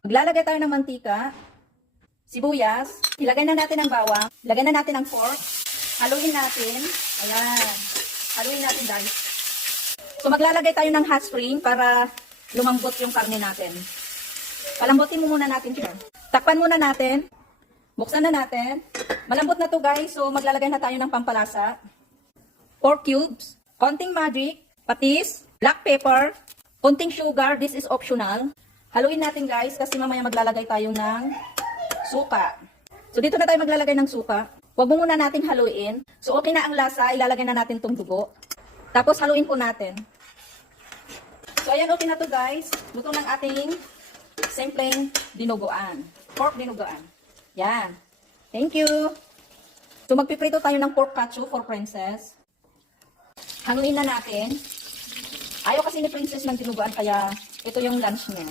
Maglalagay tayo ng mantika, sibuyas, ilagay na natin ang bawang, ilagay na natin ang pork, haluin natin. Ayan. Haluin natin guys. So maglalagay tayo ng hot spring para lumambot yung karne natin. Palambutin mo muna natin siya. Takpan muna natin. Buksan na natin. Malambot na to guys. So maglalagay na tayo ng pampalasa. 4 cubes. Konting magic. Patis. Black pepper. Konting sugar. This is optional. Haluin natin guys kasi mamaya maglalagay tayo ng suka. So dito na tayo maglalagay ng suka. Huwag mo muna natin haluin. So okay na ang lasa. Ilalagay na natin itong dugo. Tapos haluin po natin. So ayan, okay na to guys. Luto ng ating simpleng dinuguan. Pork dinuguan. Yan. Thank you. So magpiprito tayo ng pork katsu for princess. Haluin na natin. Ayaw kasi ni princess ng dinuguan kaya ito yung lunch niya.